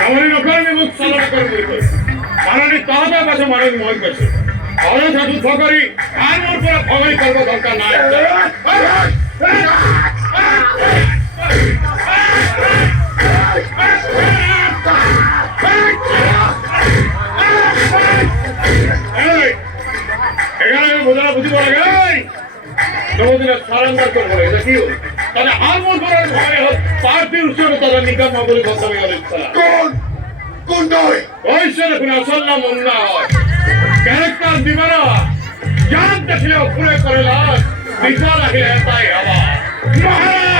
আমাদের ওখানে মুখ চালনা করে মানানি তাহলে পাশে মানানি মহিত করছে অনেক সাধু ফকরি আর মোর পরে ফকরি করবো দরকার নাই এখানে বোঝানো বুঝি বলা গেল নবদিনের সারেন্ডার করবো এটা কি তাহলে আর মোর পরে ভয় হোক পার্টির উৎসবে তারা নিকাম বলে কথা হয়ে গেল কোন নয় ওই সে দেখুন আসল না মন না হয় ক্যারেক্টার দিবে না জান দেখলে পুরে করে লাশ বিচার রাখলে তাই আবার মহারাজ